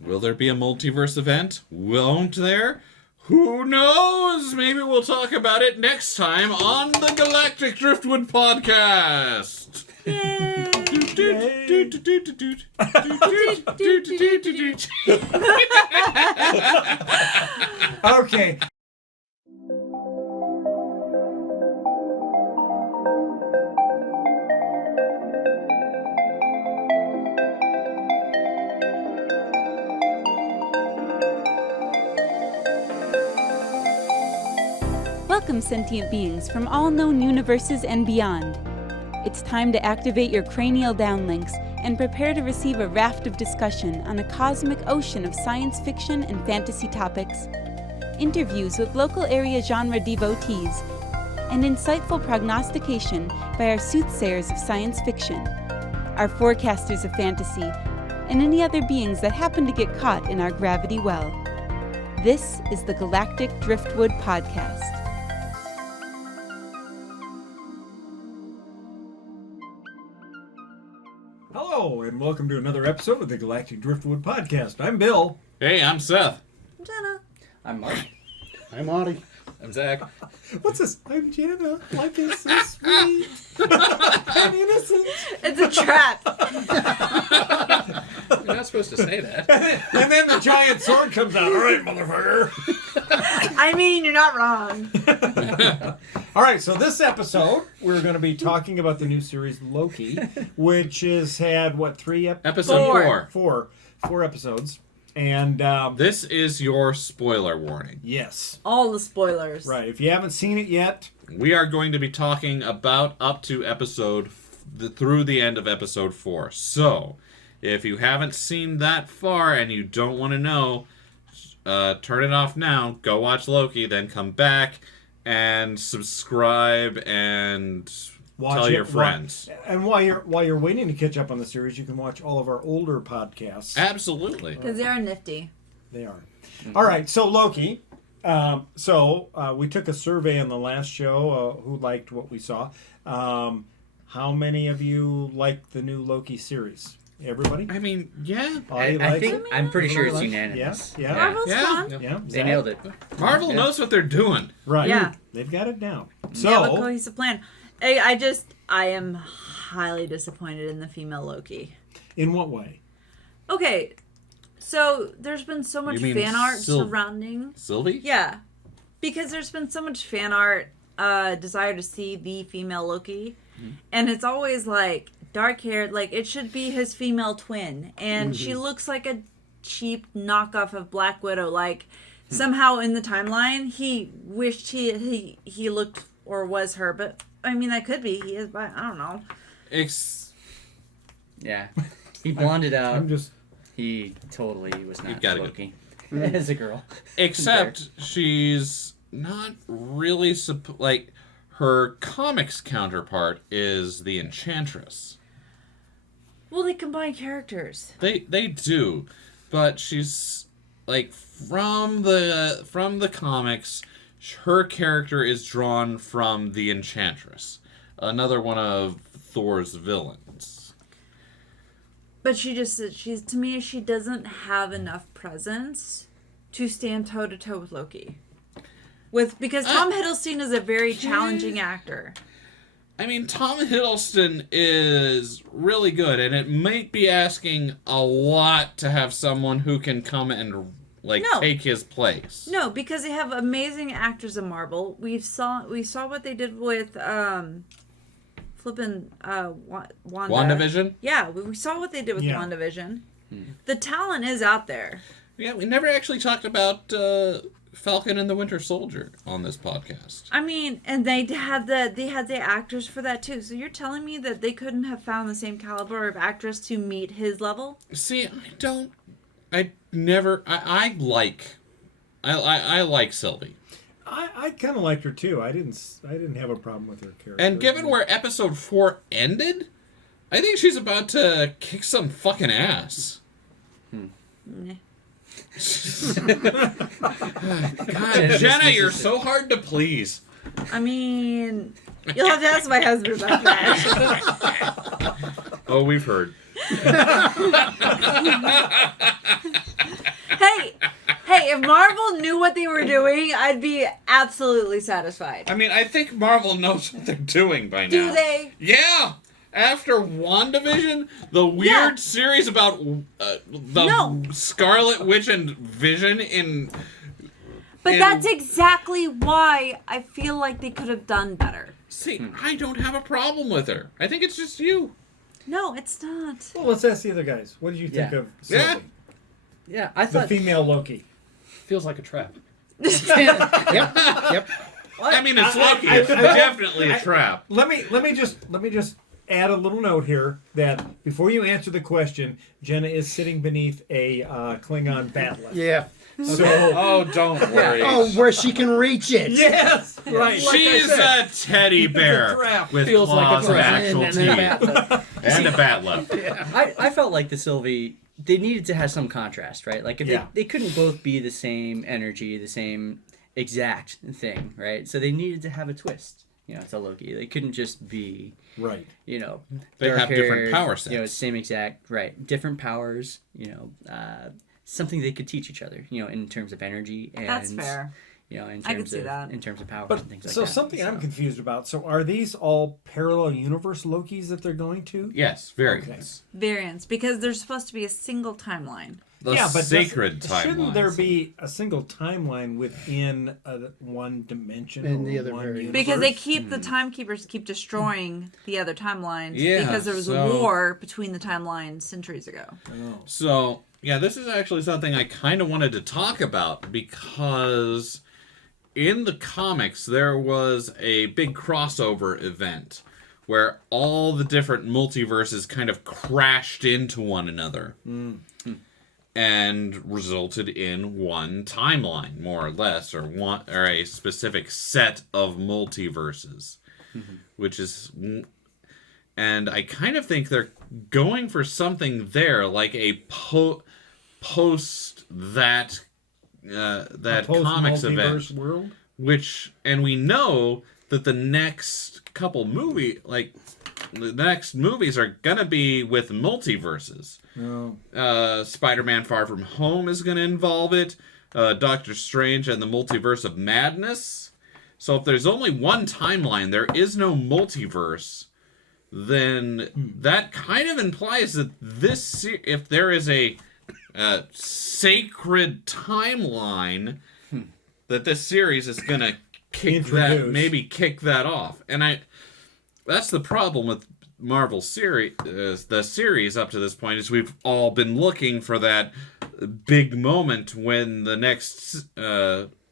Will there be a multiverse event? Won't there? Who knows? Maybe we'll talk about it next time on the Galactic Driftwood podcast. Okay. Welcome, sentient beings from all known universes and beyond. It's time to activate your cranial downlinks and prepare to receive a raft of discussion on a cosmic ocean of science fiction and fantasy topics, interviews with local area genre devotees, and insightful prognostication by our soothsayers of science fiction, our forecasters of fantasy, and any other beings that happen to get caught in our gravity well. This is the Galactic Driftwood Podcast. Hello, and welcome to another episode of the Galactic Driftwood Podcast. I'm Bill. Hey, I'm Seth. I'm Jenna. I'm Mark. I'm Audie. I'm Zach. What's this? I'm Jenna. Life is so sweet. I'm innocent. It's a trap. You're not supposed to say that. And then the giant sword comes out. All right, motherfucker. I mean, you're not wrong. All right, so this episode, we're going to be talking about the new series Loki, which has had, what, 3 episodes? Episode 4. Four episodes. And, This is your spoiler warning. yes. All the spoilers. Right, if you haven't seen it yet, We are going to be talking about up to through the end of episode 4. So, if you haven't seen that far and you don't want to know, turn it off now, go watch Loki, then come back and subscribe and tell your friends. And while you're waiting to catch up on the series, you can watch all of our older podcasts. Absolutely. Because they're nifty. They are. All right, so Loki. We took a survey on the last show who liked what we saw. How many of you liked the new Loki series? Everybody? I mean, yeah. I'm pretty sure it's unanimous. Yes, yeah. Marvel's Yeah. fun. Yeah, They nailed it. Marvel Yeah. knows what they're doing. Right. Yeah. They've got it down. They have a So, cohesive plan. I am highly disappointed in the female Loki. in what way? Okay, so there's been so much You mean fan art Syl- surrounding. Sylvie? Yeah, because there's been so much fan art, desire to see the female Loki, and it's always like dark haired, like it should be his female twin, and she looks like a cheap knockoff of Black Widow. Like somehow in the timeline, he wished he looked or was her, but I mean that could be he is, but I don't know. Yeah. He blonded out. I'm just... He totally was not gotta go. Loki as a girl. Except she's not really like her comics counterpart is the Enchantress. Well, they combine characters. They do, but she's like from the comics, her character is drawn from the Enchantress, another one of Thor's villains. But to me, she doesn't have enough presence to stand toe to toe with Loki. Because Tom Hiddleston is a very challenging actor. I mean, Tom Hiddleston is really good, and it might be asking a lot to have someone who can come and take his place. No, because they have amazing actors in Marvel. We saw what they did with Wanda. WandaVision? Yeah, we saw what they did with Yeah. WandaVision. The talent is out there. Yeah, we never actually talked about Falcon and the Winter Soldier on this podcast. I mean, and they had the actors for that too. So you're telling me that they couldn't have found the same caliber of actress to meet his level? See, I like Sylvie. I kind of liked her too. I didn't have a problem with her character. And given where episode 4 ended, I think she's about to kick some fucking ass. Nah. God, Jenna, you're so hard to please. I mean, you'll have to ask my husband about that. Oh, we've heard. if Marvel knew what they were doing, I'd be absolutely satisfied. I mean, I think Marvel knows what they're doing by now. Do they? Yeah! After WandaVision, the weird series about the Scarlet Witch and Vision in... But that's exactly why I feel like they could have done better. See, I don't have a problem with her. I think it's just you. No, it's not. Well, let's ask the other guys. What did you think of Sylvie? Yeah, I The thought... female Loki. Feels like a trap. Yep. I mean, it's Loki. It's definitely a trap. Let me just add a little note here that before you answer the question, Jenna is sitting beneath a Klingon bat lift. Yeah. So Oh, don't worry. Oh, where she can reach it. yes, right. She's a teddy bear trap. with Feels like claws a and trap. actual And teeth. And a bat left. I felt like the Sylvie, they needed to have some contrast, right? Like, if they couldn't both be the same energy, the same exact thing, right? So they needed to have a twist, to Loki. They couldn't just be, Right. They have different dark-haired, power sets. same exact, right. Different powers, something they could teach each other, in terms of energy and... That's fair. In terms I can see of that. in terms of powers But and things like so that. something I'm confused about. So are these all parallel universe Lokis that they're going to? Yes, very Okay. good. Variants, because there's supposed to be a single timeline. The sacred timeline. Shouldn't there be a single timeline within one dimension And or the other one variant. universe? Because they keep the timekeepers keep destroying the other timelines. Yeah, because there was a so- war between the timelines centuries ago. Oh. So, yeah, this is actually something I kind of wanted to talk about because in the comics there was a big crossover event where all the different multiverses kind of crashed into one another and resulted in one timeline, more or less, or a specific set of multiverses, which is... And I kind of think they're going for something there, like a post that comics event, world. and we know that the next couple the next movies are gonna be with multiverses. Oh. Spider-Man: Far From Home is gonna involve it. Doctor Strange and the Multiverse of Madness. So if there's only one timeline, there is no multiverse. Then that kind of implies that if there is a sacred timeline, that this series is gonna kick that off. And that's the problem with Marvel series. The series up to this point is we've all been looking for that big moment when the next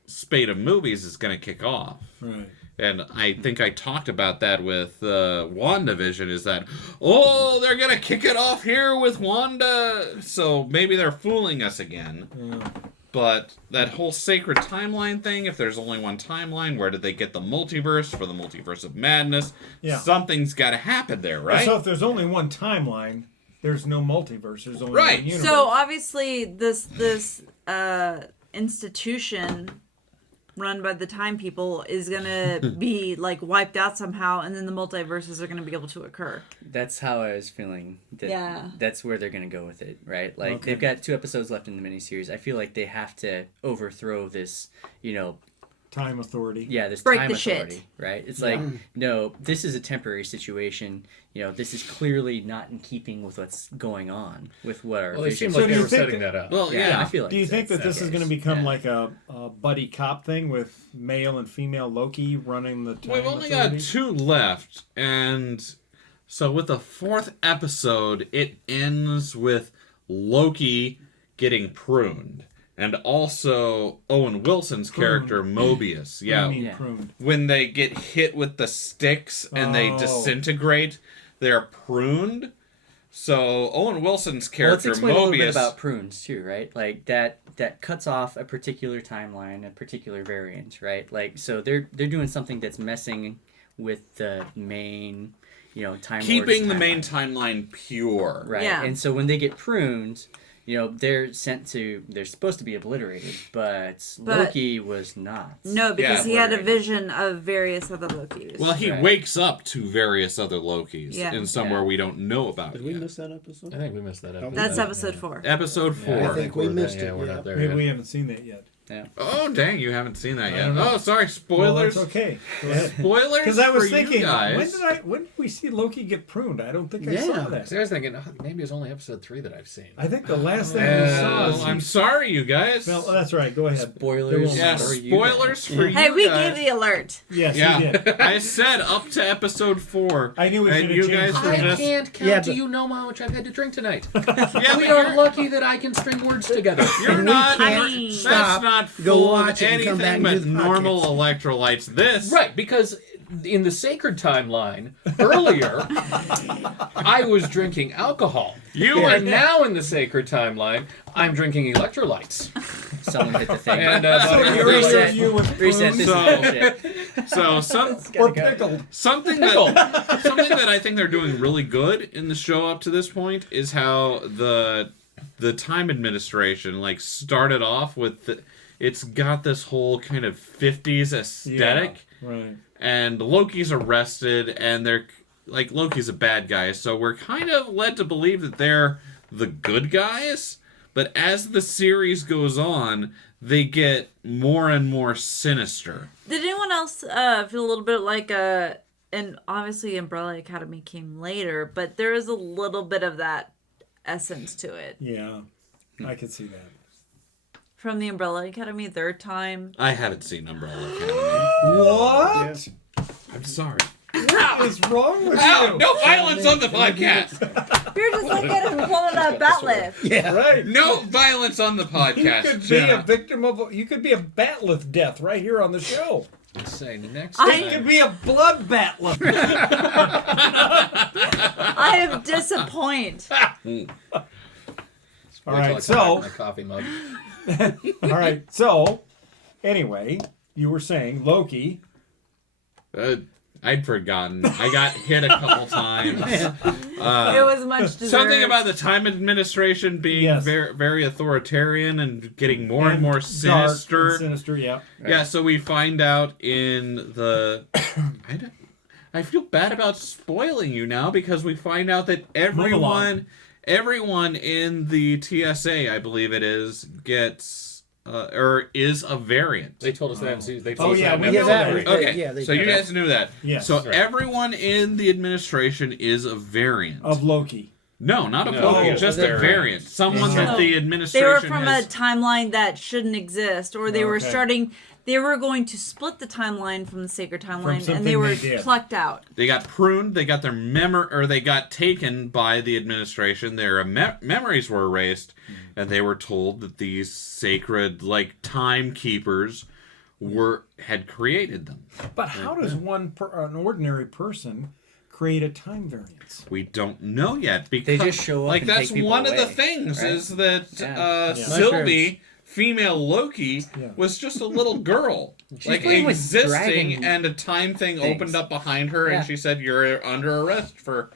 spate of movies is gonna kick off. Right. And I think I talked about that with WandaVision, is that, they're going to kick it off here with Wanda. So maybe they're fooling us again. Yeah. But that whole sacred timeline thing, if there's only one timeline, where did they get the multiverse for the Multiverse of Madness? Yeah. Something's got to happen there, right? So if there's only one timeline, there's no multiverse. There's only Right. one universe. So obviously this institution run by the time people is gonna be like wiped out somehow, and then the multiverses are gonna be able to occur. That's how I was feeling. That's where they're going to go with it, right? Like, they've got 2 episodes left in the miniseries. I feel like they have to overthrow this, Time authority. Yeah, this Break time the authority, shit. right? It's like, no, this is a temporary situation. This is clearly not in keeping with what's going on with what our Well, it vision. seemed like So they do you were think setting that up. Well, I feel like Do you think that this is going to become yeah. like a buddy cop thing with male and female Loki running the time We've only authority? got 2 left, and so with the 4th episode, it ends with Loki getting pruned. And also Owen Wilson's character, Mobius. What do you mean Yeah. pruned? When they get hit with the sticks and they Oh. disintegrate, they're pruned. So Owen Wilson's Well, let's character, explain a little bit Mobius... about prunes too, right? Like that cuts off a particular timeline, a particular variant, right? Like, so they're doing something that's messing with the main, Time Lord's keeping the main timeline. timeline pure. Right. Yeah. And so when they get pruned, they're supposed to be obliterated, but Loki was not. No, because he had a obliterated. vision of various other Lokis. Well, he Right. wakes up to various other Lokis Yeah. in somewhere we don't know about Did yet. we miss that episode? I think we missed that episode. That's episode 4. Episode 4. I think we missed it. We're Yeah. not there Maybe yet. we haven't seen that yet. Oh, dang, you haven't seen that I yet. don't know. Oh, sorry, Well, spoilers. that's okay. Go ahead. Spoilers Because I was for thinking, you guys. when did we see Loki get pruned? I don't think I saw Yeah. that. See, I was thinking, maybe it's only episode 3 that I've seen. I think the last thing we saw is I'm sorry, you guys. No, that's right. Go ahead. Spoilers. There won't Yeah, matter. for you spoilers for you Hey, we guys. gave the alert. Yes, Yeah, you did. I said up to episode 4. I knew we and should have you changed guys the were I just can't count. Yeah, Do but- you know how much I've had to drink tonight? yeah, We but are lucky that I can string words together. you're we not. can't That's stop, not go full watch of it, and come back anything and but do the normal podcast. electrolytes. This Right, because in the sacred timeline, earlier, I was drinking alcohol. you And were now in the sacred timeline, I'm drinking electrolytes. Someone hit the thing. And, So the earlier reset. view was Reset. This pruned is bullshit. so or pickled. something that I think they're doing really good in the show up to this point is how the time administration started off with it's got this whole kind of 50s aesthetic. Yeah, right. And Loki's arrested, and they're Loki's a bad guy, so we're kind of led to believe that they're the good guys. But as the series goes on, they get more and more sinister. Did anyone else feel a little bit like and obviously Umbrella Academy came later, but there is a little bit of that essence to it. Yeah, I could see that. From the Umbrella Academy, their time. I haven't seen Umbrella Academy. What? I'm sorry. What is wrong with Ow, you? no violence on the podcast. You're just looking at him pulling a bat lift. Yeah. Right. No violence on the You podcast. could be Jenna. a victim of. You could be a batleth death right here on the show. Let's say next I- It time. could be a blood batleth. I am disappointed. All Wait till I right, come back so with my coffee mug. all right, so anyway, you were saying Loki. I'd forgotten. I got hit a couple times. It was much deserved. Something about the time administration being Yes. very, very authoritarian and getting more and more dark sinister. and sinister, yeah. Yeah, so we find out in the. I feel bad about spoiling you now because we find out that everyone in the TSA, I believe it is, gets or is a variant. They told us that. They Oh, told us yeah, that. we in know episode that. three. Okay, Yeah, they so you did. guys knew that. Yes. So Right. everyone in the administration is a variant. Of Loki. No, not a No, Loki, oh, just they're a variant. Someone Yeah. that the They administration were from has... a timeline that shouldn't exist, or they were Okay. starting. They were going to split the timeline from the sacred timeline, something and they were they did. plucked out. They got pruned. They got their they got taken by the administration. Their memories were erased, and they were told that these sacred, timekeepers had created them. But how does an ordinary person create a time variance? We don't know yet because just show up and that's take people one of the away, things right? is that Yeah. Sylvie, female Loki, Yeah. was just a little girl, playing with existing, dragon and a time thing things. opened up behind her, Yeah. and she said, "You're under arrest for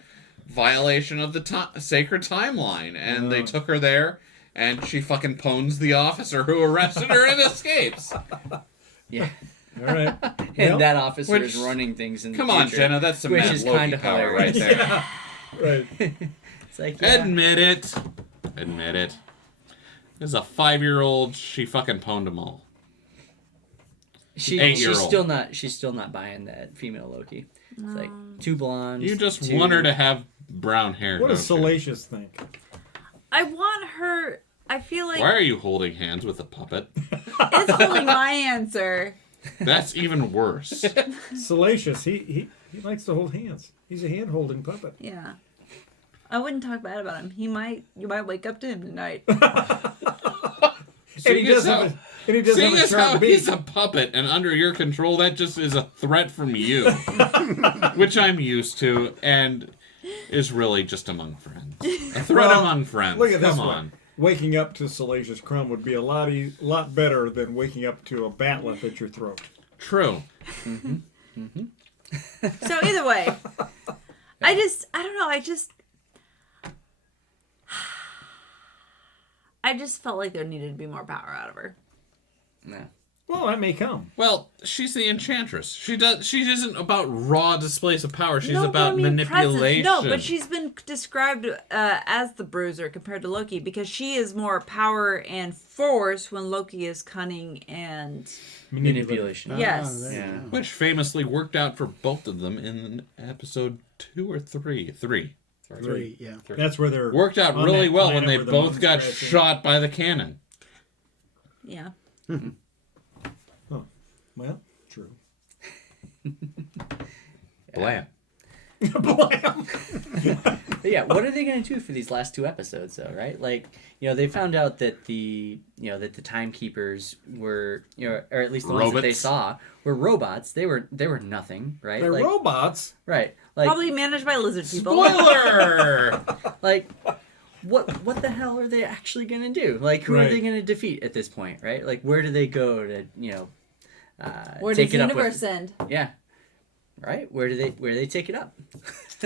violation of the sacred timeline," and they took her there. And she fucking pones the officer who arrested her and escapes. Yeah. All right. And Well, that officer Which- is running things in Come the on, future, Jenna, that's some which mad is Loki kinda power hilarious. right there. right. It's like, yeah. Admit it. Admit it. There's a 5-year-old. She fucking pwned them all. she's 8-year-old. still not buying that female Loki. It's like two blondes. You just two- want her to have brown hair. What does don't you? Salacious think? I want her. I feel like Why are you holding hands with a puppet? it's holding my answer. That's even worse. Salacious, he likes to hold hands. He's a hand holding puppet. Yeah. I wouldn't talk bad about him. You might wake up to him tonight. And he does have a Seeing as how sharp he's beak. a puppet and under your control, that just is a threat from you, which I'm used to, and is really just among friends. A threat Well, among friends. Look at this Come one. on. Waking up to Salacious Crumb would be a lot better than waking up to a batleth at your throat. True. So either way, I don't know. I just felt like there needed to be more power out of her. Yeah. Well, that may come. Well, she's the enchantress. She isn't about raw displays of power. She's No, but about I mean manipulation. presence. No, but she's been described as the bruiser compared to Loki because she is more power and force when Loki is cunning and Manipulation. yes. Yeah. Which famously worked out for both of them in episode 2 or 3. 3. 3, yeah. That's where they're Worked out on really that well planet when they where the both moon's got crashing. shot by the cannon. Yeah. Well, true. Blam. Blam. But yeah, what are they going to do for these last 2 episodes, though, right? Like, they found out that the timekeepers were, or at least the ones that they Robots. saw were robots. They were nothing, right? They're like, robots. right? Like, Probably managed by lizard people. Spoiler! like, what the hell are they actually going to do? Like, who are Right. they going to defeat at this point, right? Like, where do they go to, Where take does the it up universe with? end? Yeah, right. Where do they take it up?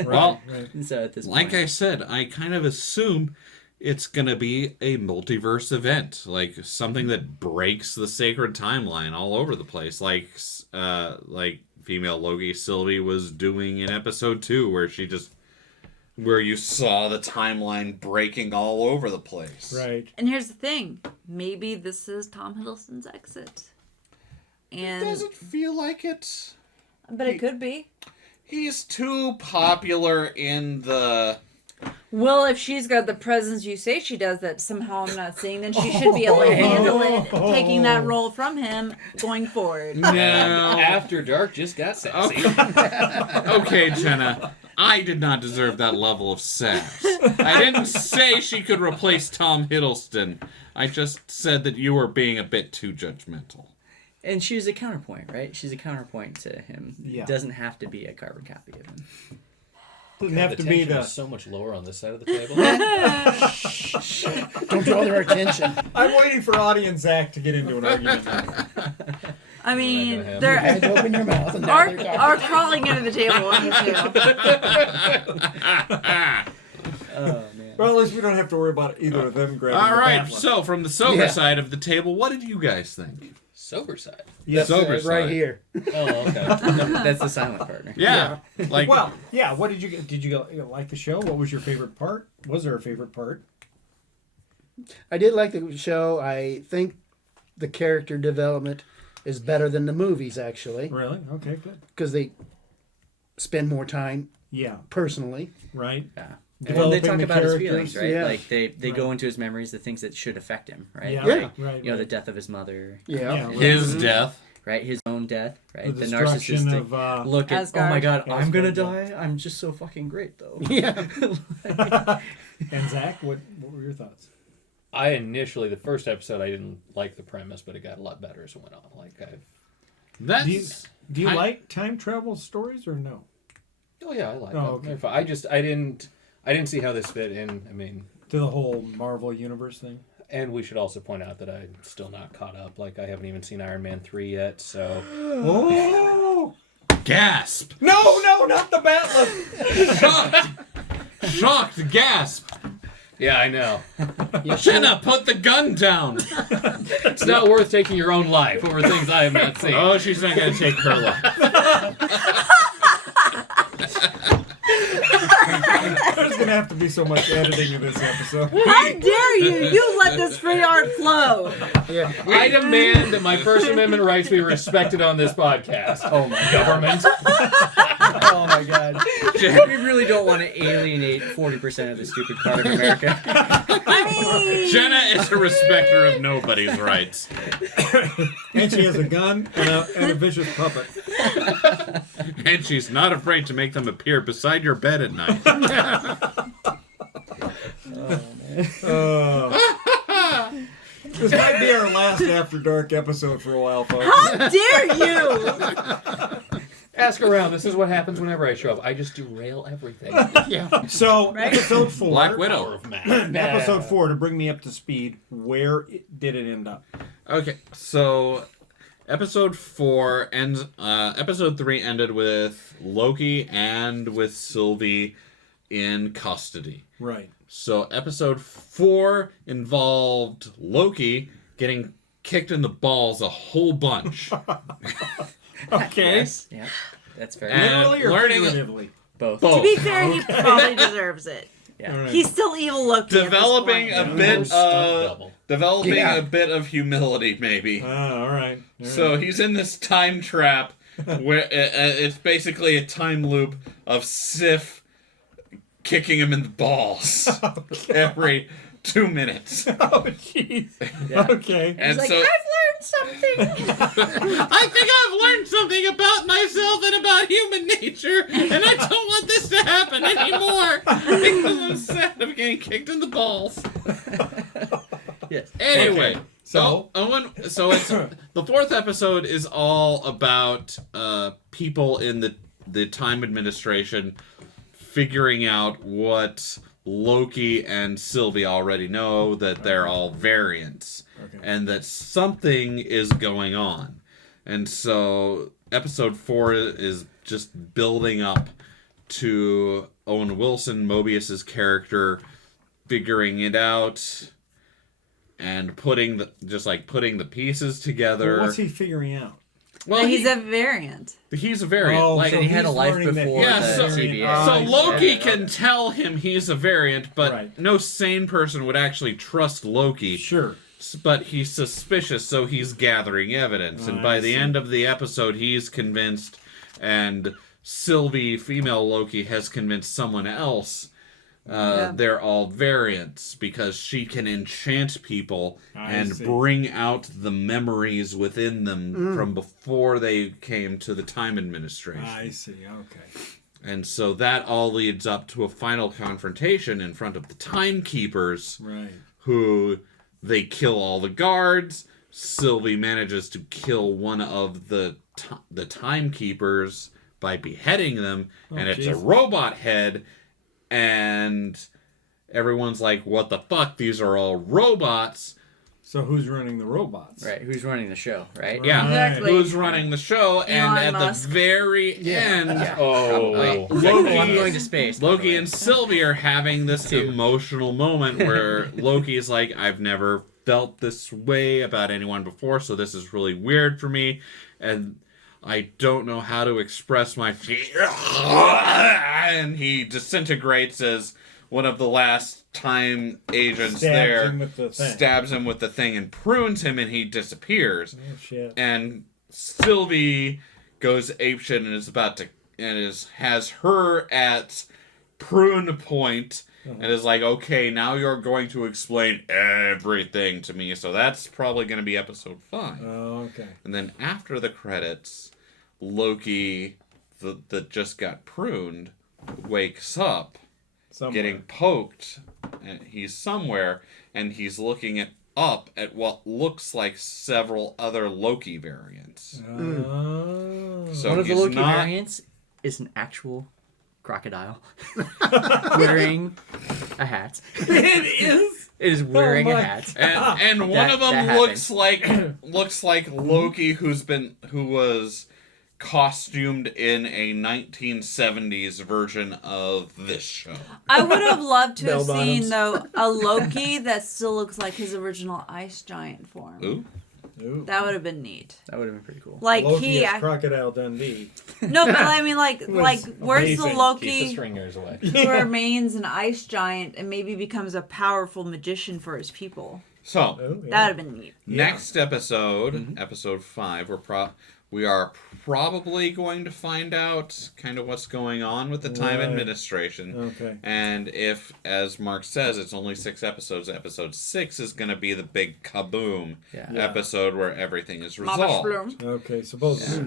Well, Right. So at this like point, I said, I kind of assume it's going to be a multiverse event. Like, something that breaks the sacred timeline all over the place. Like female Loki Sylvie was doing in episode 2, where you saw the timeline breaking all over the place. Right. And here's the thing. Maybe this is Tom Hiddleston's exit. It And doesn't feel like it. but it could be. He's too popular in the... Well, if she's got the presence you say she does that somehow I'm not seeing, then she should be able to handle it, taking that role from him going forward. No. After Dark just got sassy. Okay, Jenna. I did not deserve that level of sass. I didn't say she could replace Tom Hiddleston. I just said that you were being a bit too judgmental. and she's a counterpoint, right? She's a counterpoint to him. Yeah. It doesn't have to be a carbon copy of him. Doesn't have to be tension the. is so much lower on this side of the table. Don't draw their attention. I'm waiting for audience Zach to get into an argument. I mean, gonna You they're had to open your mouth and now they're talking. are crawling into the table with you. Oh man. Well, at least we don't have to worry about either of them grabbing All the right, bat one. so from the sober Yeah. side of the table, what did you guys think? Sober side. Yes. Sober Right side. here. Oh, okay. That's the silent partner. Yeah, like Well, yeah. What did you like the show? What was your favorite part? Was there a favorite part? I did like the show. I think the character development is better than the movies, actually, Really? Okay, good. because they spend more time Yeah. personally. Right. Yeah. And when they talk Developing the about his characters, feelings, right? yeah. Like they Right. go into his memories, the things that should affect him, right? Yeah. Like, Right. you know, the right. death of his mother, Yeah. Yeah. his death. right? His own death, right? The The destruction narcissistic of. look at, Asgard. oh my god, I'm gonna Asgard, die. I'm just so fucking great, though. Yeah. And Zach, what were your thoughts? I initially, the first episode, I didn't like the premise, but it got a lot better as it went on. That's Do you I- like time travel stories or no? Oh yeah, I like Oh, it. okay. I didn't see how this fit in. I mean, To the whole Marvel universe thing. and we should also point out that I'm still not caught up. Like, I haven't even seen Iron Man 3 yet, so... Oh gasp, no! Not the Batlet. shocked, gasp. Yeah, I know. Jenna, put the gun down. It's not worth taking your own life over things I have not seen. Oh, she's not gonna take her life. There's gonna have to be so much editing in this episode. How dare you? You let this free art flow. Yeah. I demand that my First Amendment rights be respected on this podcast. Oh my Government. Oh my god. We really don't want to alienate 40% of the stupid part of America. I mean, Jenna is a respecter of nobody's rights. And she has a gun and a vicious puppet. And she's not afraid to make them appear beside your bed at night. This might be our last After Dark episode for a while, folks. how dare you? Ask around. This is what happens whenever I show up. I just derail everything. Yeah. So, Right? episode 4. Black Power Widow. of man. Episode 4, to bring me up to speed, did it end up? Okay, so episode 4 ends. Episode 3 ended with Loki and with Sylvie in custody. Right. So episode 4 involved Loki getting kicked in the balls a whole bunch. Okay. Yes. Yeah. That's fair. And Literally or learning- figuratively? Both. Both. To be fair, he probably deserves it. Yeah. All right. He's still evil Loki. Developing at a this point. bit Stunt double. developing Yeah. a bit of humility, maybe. All right. All So right. he's in this time trap where it's basically a time loop of Sif kicking him in the balls every 2 minutes. Oh, jeez. Yeah. Okay. And Like, so I've learned something. I think I've learned something about myself and about human nature, and I don't want this to happen anymore because I'm sad of getting kicked in the balls. Yes. Anyway, Okay. So? so it's the 4th episode is all about people in the time administration figuring out what Loki and Sylvie already know, that they're all variants, Okay. and that something is going on. And so episode 4 is just building up to Owen Wilson, Mobius's character, figuring it out and putting the pieces together. What's he figuring out? Well, That he's a variant. he's a variant. Oh, like so he had a he's life learning that before Yeah, he's so- a variant. TVA. So I see. Loki Yeah, can tell him he's a variant, but Right. no sane person would actually trust Loki. Sure. But he's suspicious, so he's gathering evidence. And by I the see. end of the episode, he's convinced, and Sylvie, female Loki, has convinced someone else Yeah. they're all variants because she can enchant people I and see. bring out the memories within them from before they came to the time administration. I see. Okay. And so that all leads up to a final confrontation in front of the timekeepers, Right. who they kill all the guards. Sylvie manages to kill one of the timekeepers by beheading them, and it's a Jesus. robot head, and everyone's like, what the fuck? These are all robots. So who's running the robots? Right. Who's running the show? Right. Yeah, Exactly. who's running the show? And Elon at Musk. the very end, Oh. Wait. Loki- I'm going to space. by the Loki way. and Sylvie are having this emotional moment where Loki's like, I've never felt this way about anyone before, so this is really weird for me, and I don't know how to express my feelings. And he disintegrates as one of the last time agents Stabs him with the thing. stabs him with the thing and prunes him, and he disappears. Oh shit. And Sylvie goes apeshit and is about to has her at prune point and is like, okay, now you're going to explain everything to me. So that's probably going to be episode 5. Oh, okay. And then after the credits, Loki, that just got pruned, wakes up, Somewhere. getting poked. And he's somewhere, and he's looking up at what looks like several other Loki variants. Oh. So One of the he's Loki not- variants is an actual crocodile wearing a hat. It is. It is wearing Oh a my hat. And one That- of them that looks like Loki who was costumed in a 1970s version of this show. I would have loved to have Bell seen, bottoms. though, a Loki that still looks like his original ice giant form. Ooh. Ooh. That would have been neat. That would have been pretty cool. Like Loki he, is Crocodile Dundee. no, but I mean, like where's the amazing. Keep the Loki stringers away. who remains an ice giant and maybe becomes a powerful magician for his people? So, Oh, yeah. That would have been neat. next episode, episode 5, we are probably going to find out kind of what's going on with the time Right. administration. Okay. And if, as Mark says, it's only 6 episodes, episode 6 is going to be the big kaboom Yeah. episode where everything is Mama resolved. Shloom. Okay. Suppose.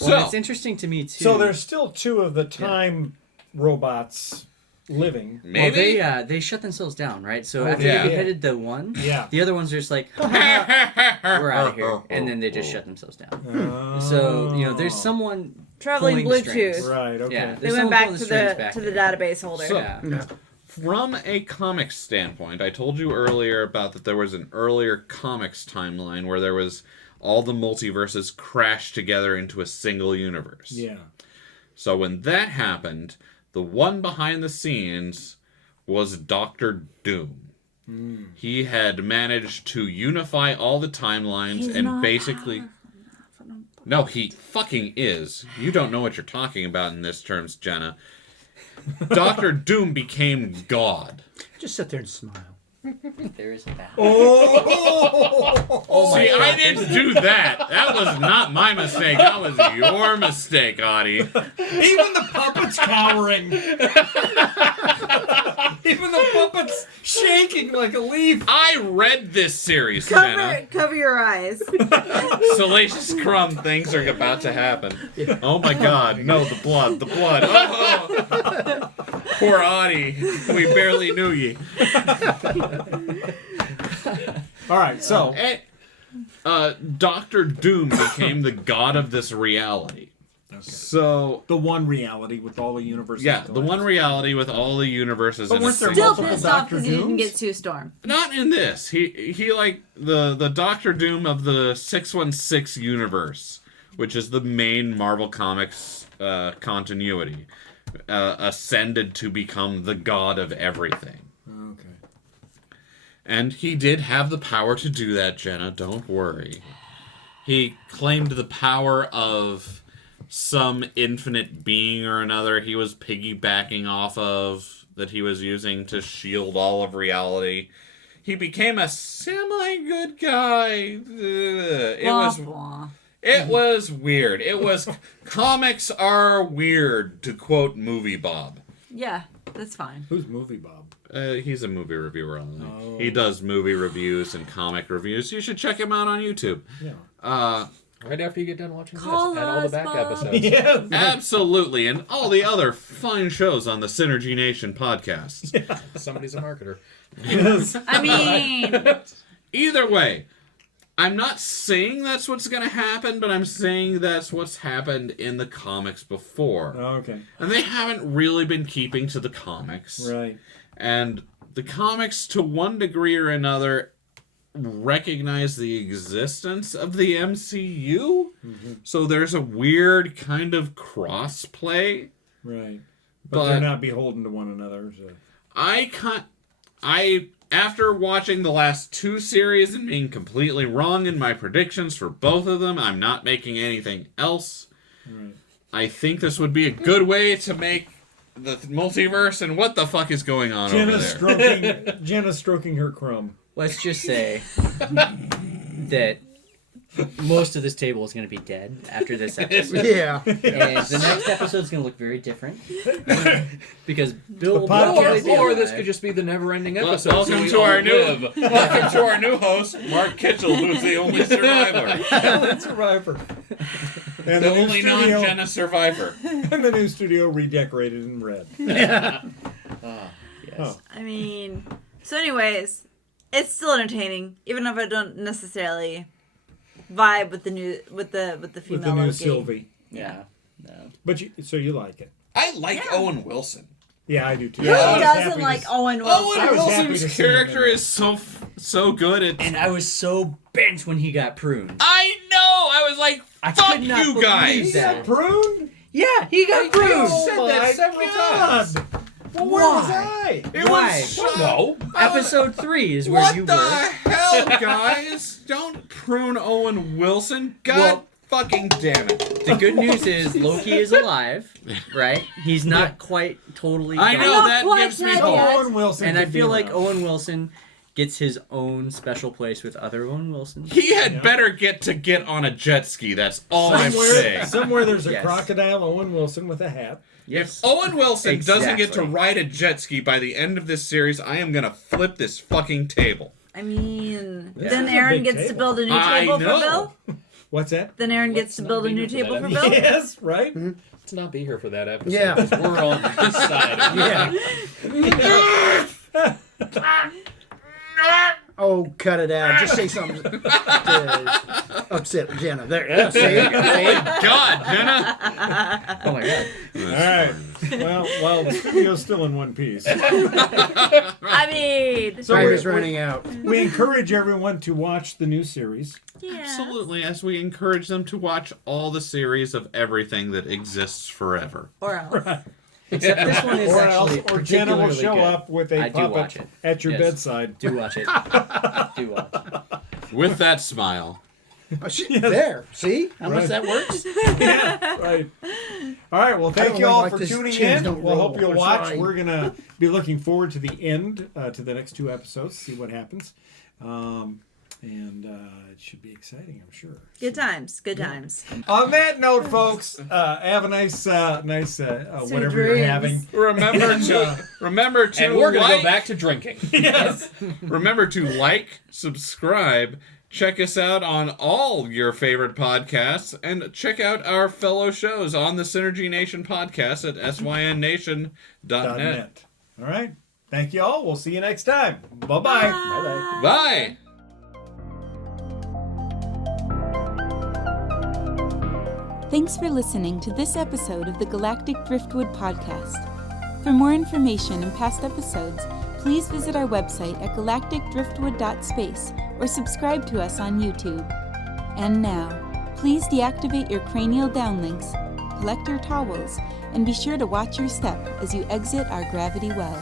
Well, it's interesting to me too. So there's still 2 of the time robots living. Maybe? Well, they shut themselves down, right? So Oh, after yeah. they beheaded the one, Yeah. the other ones are just like, we're out of here, and then they just shut themselves down. So there's someone Traveling pulling Bluetooth. strings. Right. Okay. Yeah, They there's went someone back pulling to strings the back to the there. database holder. So- Yeah. From a comic standpoint, I told you earlier about that there was an earlier comics timeline where there was all the multiverses crashed together into a single universe. Yeah. So when that happened, the one behind the scenes was Doctor Doom. He had managed to unify all the timelines He's and not basically... No, he fucking is. You don't know what you're talking about in this terms, Jenna. Dr. Doom became God. Just sit there and smile. There is a balance. Oh, See, I didn't do that. That was not my mistake. That was your mistake, Audie. even the puppet's cowering. Even the puppet's shaking like a leaf. I read this serease, Jenna. Cover your eyes. Salacious Crumb things are about to happen. Oh my god, no, the blood. Oh. Poor Audie. We barely knew ye. All right, so Doctor Doom became the god of this reality. So the one reality with all the universes. yeah, the one reality with all the universes. But in a weren't there single- Still multiple pissed off Dr. because he didn't Dooms? get Sue Storm. Not in this. He like the Doctor Doom of the 616 universe, which is the main Marvel Comics continuity, ascended to become the god of everything. Okay. And he did have the power to do that, Jenna. Don't worry. He claimed the power of some infinite being or another he was piggybacking off of that he was using to shield all of reality. He became a semi-good guy. It was weird. It was comics are weird, to quote Movie Bob. Yeah, that's fine. Who's Movie Bob? He's a movie reviewer only. Oh. He does movie reviews and comic reviews. You should check him out on YouTube. Yeah. Right after you get done watching Call this and all the us, back Bob. episodes. Yeah. Absolutely, and all the other fine shows on the Synergy Nation podcast. Somebody's a marketer. Yes. I mean, Either way, I'm not saying that's what's going to happen, but I'm saying that's what's happened in the comics before. Okay. And they haven't really been keeping to the comics. Right. And the comics, to one degree or another, recognize the existence of the MCU. Mm-hmm. So there's a weird kind of cross-play. Right. But they're not beholden to one another. So. After watching the last two series and being completely wrong in my predictions for both of them, I'm not making anything else. Right. I think this would be a good way to make the multiverse, and what the fuck is going on over there? Jenna's stroking her crumb. Let's just say that most of this table is going to be dead after this episode. Yeah. And the next episode is going to look very different. Because Bill will podcast- probably be Or this alive. could just be the never-ending episode. Welcome so we to all our live. welcome to our new host, Mark Kitchell, who's the only survivor, That's Survivor. And the new only studio- non-Jenna survivor. And the new studio redecorated in red. Yes. Oh. I mean, so anyways, it's still entertaining, even if I don't necessarily vibe with the new with the female With the new Loki. Sylvie. Yeah. No. But so you like it. I like Owen Wilson. Yeah, I do too. Who I was happy doesn't to like s- Owen Wilson? I Owen was happy Wilson's to see him in character it. is so good. And I was so bent when he got pruned. I know. I was like, I fuck could not you believe guys. that. Got pruned? Yeah, he got pruned. said Oh that my several God. times. Well, where was Why? I? It Why? was so... No. Episode 3 is where What you the were. hell, guys? Don't prune Owen Wilson. God Well- fucking damn it. The good news is Loki is alive, right? He's not quite totally I gone. know not that quite gives me dead hope. yet. Owen Wilson. And I could feel be like around. Owen Wilson gets his own special place with other Owen Wilsons. He had Yeah. better get on a jet ski. That's all I'm saying. Somewhere there's a Yes. crocodile Owen Wilson with a hat. Yes. If Owen Wilson doesn't get to Exactly. ride a jet ski by the end of this series, I am gonna flip this fucking table. I mean, This then is a Aaron big gets to table. build a new I table for know. Bill. What's that? Then Aaron Let's gets to not build a be new here for table that for Bill. Yes, right? Let's not be here for that episode. Yeah. 'cause we're on this side of Yeah. Oh, cut it out. Just say something to upset Jenna. There. See it? God, Jenna. Oh my god. All right. Well, the studio's still in one piece. I mean, So Time we're- is running out. We encourage everyone to watch the new series. yeah. Absolutely, as we encourage them to watch all the series of everything that exists forever. Or else. Except this one is Or actually else, or Jenna will particularly show good. up with a I do watch puppet it. at your Yes. bedside. Do watch it. Do watch it. With that smile. Oh, there. See how much Right. that works? Right. All right. Well, thank don't you all like for this tuning chins in. don't We'll roll. hope you'll We're watch. trying. We're gonna be looking forward to the end, to the next 2 episodes, see what happens, and it should be exciting, I'm sure. Good times. Good times. On that note, folks, have a nice whatever you're dreams. having. Remember to And we're going to like, go back to drinking. Yes. remember to like, subscribe, check us out on all your favorite podcasts, and check out our fellow shows on the Synergy Nation podcast at synnation.net. .net. All right. Thank you all. We'll see you next time. Bye-bye. Bye-bye. Bye! Thanks for listening to this episode of the Galactic Driftwood podcast. For more information and past episodes, please visit our website at galacticdriftwood.space or subscribe to us on YouTube. And now, please deactivate your cranial downlinks, collect your towels, and be sure to watch your step as you exit our gravity well.